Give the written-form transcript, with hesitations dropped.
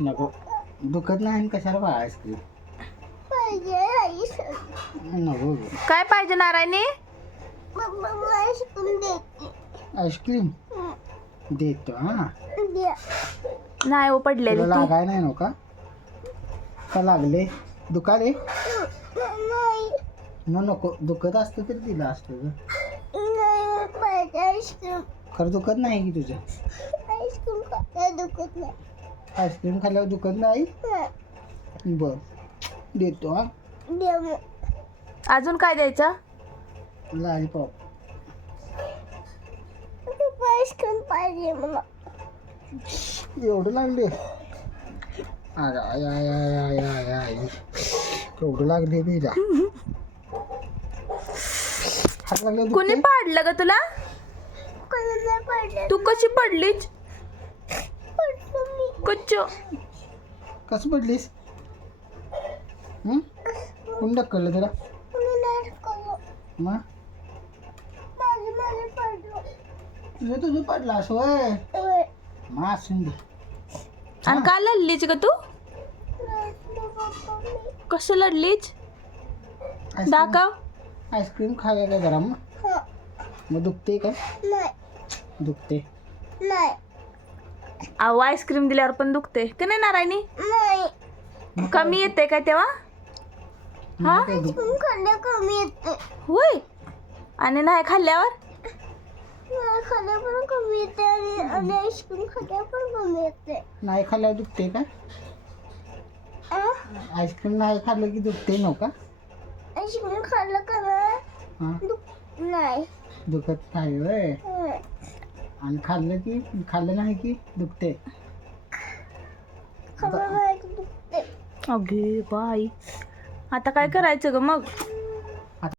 नको दुखत नाही आणि कशाला बा आईस्क्रीम नको काय पाहिजे नारायणी? आईस्क्रीम देतो हा नाही हो पडलेली तुला ती. लागाय नाही नो का लागले दुखाले नको दुखत असतं तर दिलं असतं ग खरं दुखत नाही की तुझं आईस्क्रीम खाल्ल्यावर दुखत नाही बर देतो हा अजून काय द्यायचं? लॉलीपॉप एवढं लागले I I I I I I I एवढं लागले बिजा हात लागले कुणी पाडलं ग तुला? तू कशी पडलीच? कच्च कसं पडलीस कोण ढकललं तुला मग तुझं पडलास होय मासून दे आणि का लढलीच ग तू? कसं लढलीच? दाखव. आईस्क्रीम खायला काय जरा मग दुखते का दुखते अहो आईस्क्रीम दिल्यावर पण दुखते का नाही नारायणी? कमी येते काय तेव्हा? हा कमी येते होय. आणि नाही खाल्ल्यावर खाल्ल्यावर कमी येते आणि आईस्क्रीम खाल्ल्यावर पण कमी येते नाही खाल्ल्यावर दुखते का आईस्क्रीम नाही खाल्लं की दुखते नव्हता आईस्क्रीम खाल्लं का नाही दुखत नाही होय आणि खाल्लं नाही की दुखते अगे बाई आता काय करायचं ग मग?